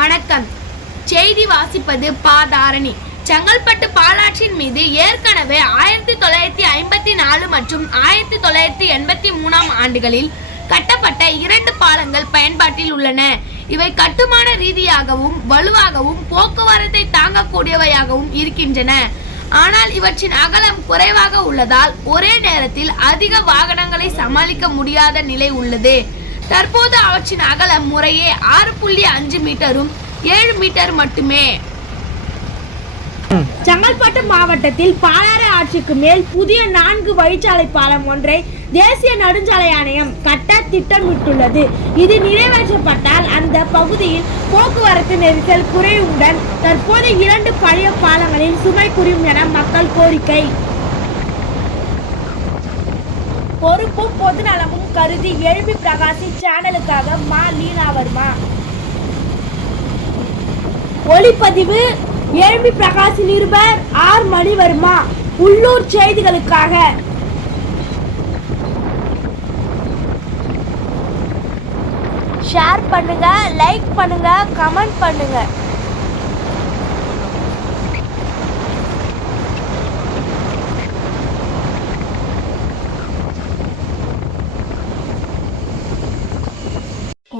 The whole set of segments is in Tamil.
வணக்கம். செய்தி வாசிப்பது பா தாரணி செங்கல்பட்டு பாலாற்றின் மீது ஏற்கனவே ஆயிரத்தி தொள்ளாயிரத்தி ஐம்பத்தி நாலு மற்றும் ஆயிரத்தி தொள்ளாயிரத்தி எண்பத்தி மூணாம் ஆண்டுகளில் கட்டப்பட்ட இரண்டு பாலங்கள் பயன்பாட்டில் உள்ளன. இவை கட்டுமான ரீதியாகவும் வலுவாகவும் போக்குவரத்தை தாங்கக்கூடியவையாகவும் இருக்கின்றன. ஆனால் இவற்றின் அகலம் குறைவாக உள்ளதால் ஒரே நேரத்தில் அதிக வாகனங்களை சமாளிக்க முடியாத நிலை உள்ளது. தற்போது அவற்றின் அகலம் முறையே ஆறு புள்ளி அஞ்சு மீட்டரும் ஏழு மீட்டர் மட்டுமே. செங்கல்பட்டு மாவட்டத்தில் பாலாறு ஆட்சிக்கு மேல் புதிய நான்கு வழிச்சாலை பாலம் ஒன்றை தேசிய நெடுஞ்சாலை ஆணையம் கட்ட திட்டமிட்டுள்ளது. இது நிறைவேற்றப்பட்டால் அந்த பகுதியில் போக்குவரத்து நெரிசல் குறைவுடன் தற்போது இரண்டு பழைய பாலங்களில் சுமை குறையும் என மக்கள் கோரிக்கை. பொறுப்பும் பொதுநலமும் கருதி எழுப்பி பிரகாசி சேனலுக்காக மா லீனா வர்மா. ஒளிப்பதிவு எழும்பி பிரகாஷ் நிருபர் ஆர் மணிவர்மா உள்ளூர் செய்திகளுக்காக. ஷேர் பண்ணுங்க லைக் பண்ணுங்க கமெண்ட் பண்ணுங்க.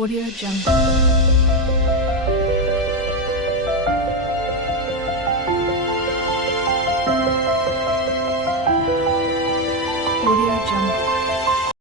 Audio Jungle.